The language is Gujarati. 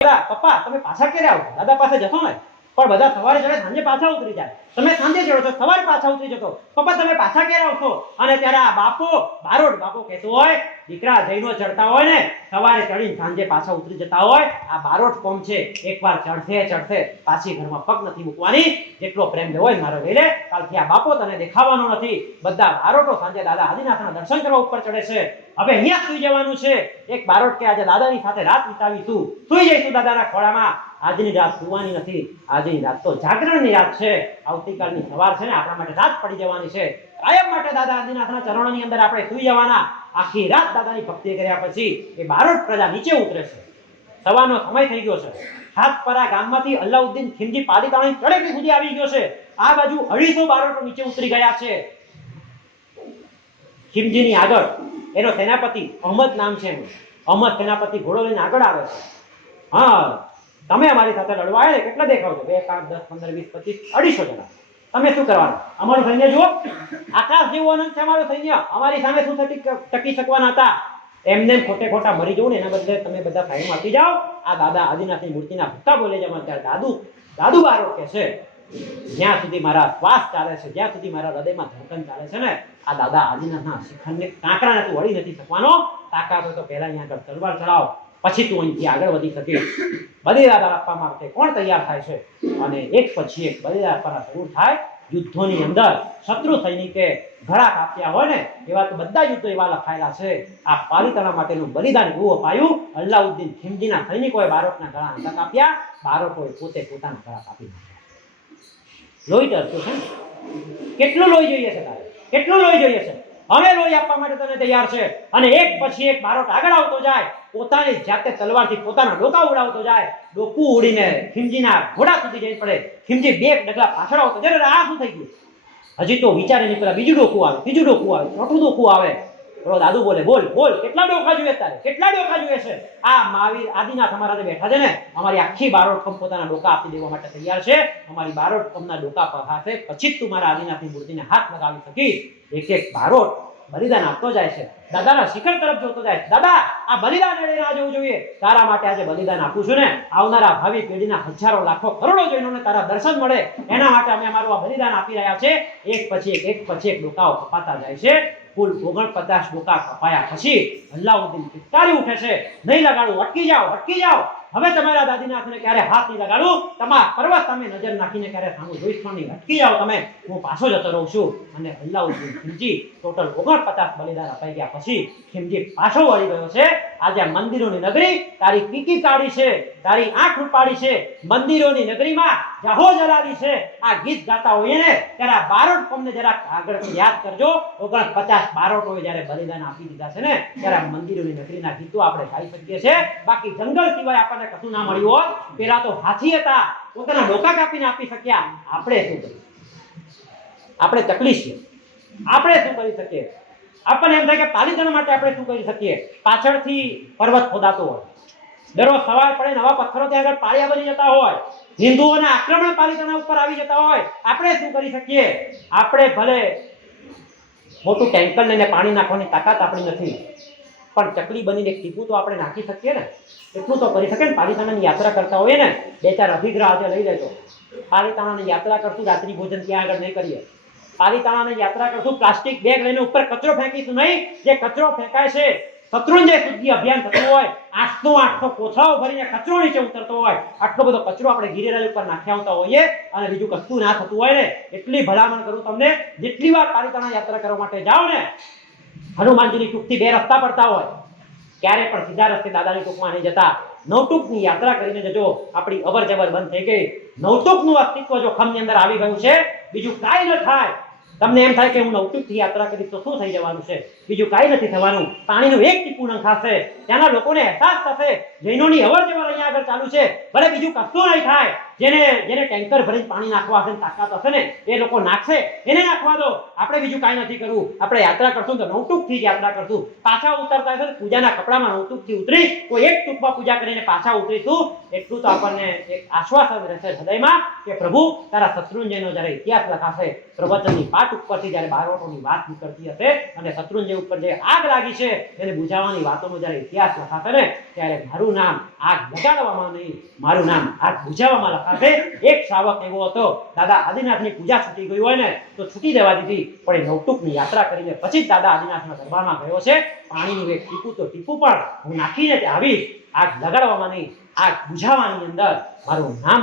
પપ્પા તમે પાછા ક્યારે આવો દાદા પાસે જશો ને? પણ બધા સવારે ચડે સાંજે પાછા ઉતરી જાય. તમે સાંજે ચડો છો, સવારે પાછા ઉતરી જતો. પપ્પા, તમે પાછા ક્યારે આવશો? અને ત્યારે આ બાપો, બારોટ બાપો કહેતો હોય, દીકરા જઈનો ચડતા હોય ને, સવારે ચડીને સાંજે પાછા ઉતરી જતા હોય, આ બારોટ કોમ છે. એકવાર ચડશે ચડશે, પાછી ઘરમાં પગ નથી મૂકવાની. જેટલો પ્રેમ લેવો હોય મારો લઈ લે. કાલથી આ બાપો તને દેખાવાનો નથી. બધા બારોટો સાંજે દાદા આદિનાથના દર્શન કરવા ઉપર ચડે છે. હવે અહીંયા સુઈ જવાનું છે. એક બારોટ કે આજે દાદાની સાથે રાત વિતાવીશું. સુઈ જઈશું દાદાના ખોળામાં. આજની રાત સુવાની નથી, આજની રાત તો જાગરણની રાત છે. આવતીકાલની સવાર છે ને આપણા માટે રાત પડી જવાની છે. કાયમ માટે દાદા આદિનાથના ચરણોની અંદર આપણે સુઈ જવાના. આખી રાત દાદાની ભક્તિ કર્યા પછી એ બારોટ પ્રજા નીચે ઉતરે છે. સવારનો સમય થઈ ગયો છે. હાથપરા ગામમાંથી અલ્લાઉદ્દીન ખિમજી પાલિતાણી તળેટી સુધી આવી ગયો છે. આ બાજુ અઢીસો બારોટો નીચે ઉતરી ગયા છે. ખિમજીની આગળ એનો સેનાપતિ અહમદ નામ છે અહમદ સેનાપતિ ઘોડો લઈને આગળ આવે છે. હા તમે અમારી સાથે લડવા આવ્યા કેટલા દેખાવ છો. બે, પાંચ, દસ, પંદર, વીસ, પચીસ, અઢીસો જણા. તમે શું કરવાનું? અમારું સૈન્ય જુઓ. આકાશ જેવું અનંત છે અમારું સૈન્ય. અમારી સામે શું ટકી શકવાના હતા? એમને એમ ખોટે ખોટા મરી જવું ને એના બદલે તમે બધા સાઈડમાં આપી જાઓ. આ દાદા આદિનાથની મૂર્તિના ભૂકા બોલે છે ત્યારે દાદુ. દાદુ બારો કે છે, જ્યાં સુધી મારા શ્વાસ ચાલે છે, જ્યાં સુધી મારા હૃદયમાં ધડકન ચાલે છે ને, આ દાદા આદિનાથના શિખરને કાંકરાને તું વળી નથી શકવાનો. તાકાત હોય તો પહેલા અહીંયા આગળ તલવાર ચડાવ. પછી તું અહીંથી આગળ વધી શકીશ બલિદાન આપવા માટે કોણ તૈયાર થાય છે? અને એક પછી એક બલિદાન આપવાના શરૂ થાય યુદ્ધોની અંદર. શત્રુ સૈનિકે ઘડા કાપ્યા હોય ને, એવા તો બધા યુદ્ધો એવા લખાયેલા છે. આ પાલિતાણા માટેનું બલિદાન એવું અપાયું. અલ્લાઉદ્દીન ખિમજીના સૈનિકોએ બારોટના ગળા નતા કાપ્યા બારોટોએ પોતે પોતાના ગળા કાપી નાખ્યા. લોહી ડરતું છે? કેટલું લોહી જોઈએ છે તારે? કેટલું લોહી જોઈએ છે? હવે લોહી આપવા માટે તને તૈયાર છે. અને એક પછી એક બારોટ આગળ આવતો જાય. પોતાની જાતે તલવારથી પોતાના ડોકા ઉડાવતો જાય. ડોકું ઉડીને ખીમજીના ઘોડા સુધી જઈ પડે. ખીમજી બે ડગલા પાછળ આવતો. જરા આ શું થઈ ગયું? હજી તો વિચારે નહીં બીજું ડોકું આવે, ત્રીજું ડોકું આવે, ચોથું ડોકું આવે. પેલો દાદુ બોલે, બોલ બોલ, કેટલા ડોકા જોઈએ તારે? કેટલા ડોકા જોઈએ છે? આ મહાવીર આદિનાથ અમારા જે બેઠા છે ને, અમારી આખી બારોટ કમ પોતાના ડોકા આપી દેવા માટે તૈયાર છે. અમારી બારોટ કમના ડોકા પહાશે પછી જ તું મારા આદિનાથની મૂર્તિને હાથ લગાવી શકીશ. એક એક બારોટ બલિદાન આપતો જાય છે. દાદાના શિખર તરફ જોતો જાય દાદા, આ બલિદાન એળે ના જવું જોઈએ. તારા માટે આજે બલિદાન આપું છું ને. આવનારા ભાવિ પેઢીના હજારો, લાખો, કરોડો જૈનોને તારા દર્શન મળે, એના માટે અમે અમારું આ બલિદાન આપી રહ્યા છે. એક પછી એક એક પછી એક ડોકાઓ કપાતા જાય છે. કુલ ઓગણપચાસ ડોકા કપાયા પછી અલ્લાઉદ્દીન પિચકારી ઉઠે છે, નહીં લગાડું, અટકી જાઓ અટકી જાઓ. હવે તમારા દાદીનાથને ક્યારે હાથ નહીં લગાડું? તમારા પર્વત તમે નજર નાખીને ક્યારે સામું જોઈશ પણ નહીં અટકી જાઓ તમે? હું પાછો જતો રહું છું. અને અલ્લાઉદ્દીન ખિમજી ટોટલ ઓગણપચાસ બલિદાન અપાઈ ગયા પછી ખિમજી પાછો વળી ગયો છે. આજે મંદિરોની નગરી તારી કીકી કાઢી છે, તારી આંખ ઉપાડી છે, મંદિરોની નગરીમાં જાહો જલાવી છે. આ ગીત ગાતા હોઈએ ને ત્યારે આ બારોટ કોમને જરા આગળ યાદ કરજો. ઓગણપચાસ બારોટોએ જ્યારે બલિદાન આપી દીધા છે ને, ત્યારે મંદિરોની નગરીના ગીતો આપણે ગાઈ શકીએ છીએ. બાકી જંગલ સિવાય આપણને કશું ના મળ્યું હોત, પેલા તો હાથી હતા, પોતાના ડોકા કાપીને આપી શક્યા. આપણે શું કરીએ? આપણે તકલીફ છે. આપણે શું કરી શકીએ? આપણને એમ થાય કે પાલિતાણા માટે આપણે શું કરી શકીએ? પાછળથી પર્વત ખોદાતો હોય. દરરોજ સવાર પડે નવા પથ્થરો ત્યાં આગળ પાળિયા બની જતા હોય. હિન્દુઓના આક્રમણ પાલિતાણા ઉપર આવી જતા હોય. આપણે શું કરી શકીએ? આપણે ભલે મોટું ટેન્કર લઈને પાણી નાખવાની તાકાત આપણી નથી. પણ ચકલી બનીને ટીપું તો આપણે નાખી શકીએ ને? એટલું તો કરી શકીએ ને? પાલિતાણાની યાત્રા કરતા હોઈએ ને? બે ચાર અભિગ્રહ આજે લઈ લેજો. પાલિતાણાની યાત્રા કરશું, રાત્રિ ભોજન ત્યાં આગળ નહીં કરીએ. પાલિતાણાની યાત્રા કરશું. પ્લાસ્ટિક બેગ લઈને ઉપર કચરો ફેંકીશું નહીં. જે કચરો ફેંકાય છે, શત્રુંજય શુદ્ધિ અભિયાન થતું હોય, આઠસો આઠસો કોથળાઓ ભરીને કચરો નીચે ઉતરતો હોય, આટલો બધો કચરો આપણે ગિરિરાજ ઉપર નાખ્યા આવતા હોઈએ અને બીજું કશું ના થતું હોય ને, એટલી ભલામણ કરું તમને, જેટલી વાર પાલિતાણા યાત્રા કરવા માટે જાઓ ને, હનુમાનજીની ટૂંકથી બે રસ્તા પડતા હોય. ક્યારે પણ સીધા રસ્તે દાદાની ટૂંકમાં નહીં જતા. નવટૂકની યાત્રા કરીને જજો. આપણી અવર જવર બંધ થઈ ગઈ. નવટૂકનું અસ્તિત્વ જો ખમની અંદર આવી ગયું છે, બીજું કાંઈ ન થાય. તમને એમ થાય કે હું નવટૂકથી યાત્રા કરીશ તો શું થઈ જવાનું છે? બીજું કાંઈ નથી થવાનું. પાણીનું એક ટીપું ખાશે. ત્યાંના લોકોને અહેસાસ થશે. જૈનોની અવર જવર અહીંયા આગળ ચાલુ છે. ભલે બીજું કશું નહીં થાય. જેને જેને ટેન્કર ભરીને પાણી નાખવા હશે તાકાત હશે ને, એ લોકો નાખશે. એને નાખવા દો. આપણે બીજું કાંઈ નથી કરવું. આપણે યાત્રા કરશું તો નવટુકથી યાત્રા કરશું. પાછા ઉતરતા હશે પૂજાના કપડામાં નવટુકથી ઉતરી તો એક ટૂંકમાં પૂજા કરીને પાછા ઉતરીશું. એટલું તો આપણને એક આશ્વાસન રહેશે હૃદયમાં કે પ્રભુ, તારા શત્રુંજયનો જ્યારે ઇતિહાસ લખાશે, પ્રવચનની પાઠ ઉપરથી જ્યારે બારોટોની વાત નીકળતી હશે અને શત્રુંજય ઉપર જે આગ લાગી છે, એને બુઝાવવાની વાતોનો જ્યારે ઇતિહાસ લખાશે ને, ત્યારે મારું નામ આગ લગાડવામાં નહીં, મારું નામ આગ બુઝાવવામાં લખાશે. એક શ્રાવક એવો હતો, દાદા આદિનાથની પૂજા છૂટી ગઈ હોય ને, તો છૂટી દેવા દીધી, પણ એ નવટુકની યાત્રા કરીને પછી જ દાદા આદિનાથના દરબારમાં ગયો છે. પાણીનું એક ટીપું તો ટીપું પણ હું નાખીને ત્યાં આવીશ. આગ લગાડવામાં નહીં, આગ બુઝાવવાની અંદર મારું નામ